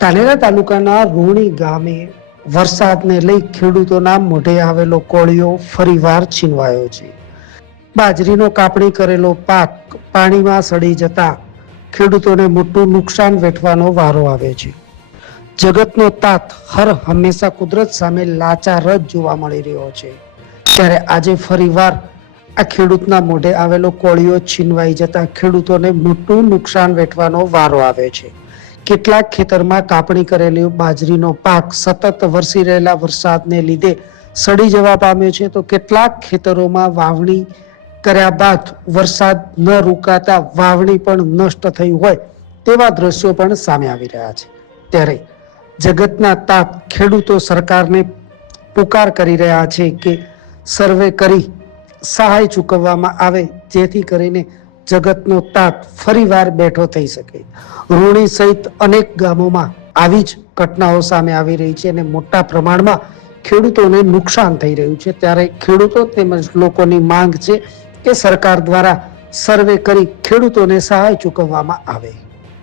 ધાનેરા તાલુકાના રોણી ગામે વરસાદને લઈ ખેડૂતોના મોઢે આવેલો કોળિયો ફરીવાર છીનવાયો છે. બાજરીનો કાપણી કરેલો પાક પાણીમાં સડી જતા ખેડૂતોને મોટું નુકસાન વેઠવાનો વારો આવે છે. જગતનો તાત હર હંમેશા કુદરત સામે લાચાર જ જોવા મળી રહ્યો છે. ત્યારે આજે ફરીવાર આ ખેડૂતના મોઢે આવેલો કોળિયો છીનવાઈ જતા ખેડૂતોને મોટું નુકસાન વેઠવાનો વારો આવે છે. કેટલાક ખેતરમાં કાપણી કરેલી બાજરીનો પાક સતત વરસી રહેલા વરસાદને લીધે સડી જવા પામ્યો છે, તો કેટલાક ખેતરોમાં વાવણી કર્યા બાદ વરસાદ ન રોકાતા વાવણી પણ નષ્ટ થઈ હોય તેવા દ્રશ્યો પણ સામે આવી રહ્યા છે. ત્યારે જગતના તાત ખેડૂતો સરકારને પુકાર કરી રહ્યા છે કે સર્વે કરી સહાય ચૂકવવામાં આવે, જેથી કરીને જગતનો તાત ફરીવાર બેઠો થઈ શકે. રોણી સહિત અનેક ગામોમાં આવી જ ઘટનાઓ સામે આવી રહી છે અને મોટા પ્રમાણમાં ખેડૂતોને નુકસાન થઈ રહ્યું છે. ત્યારે ખેડૂતો તેમજ લોકોની માંગ છે કે સરકાર દ્વારા સર્વે કરી ખેડૂતોને સહાય ચૂકવવામાં આવે.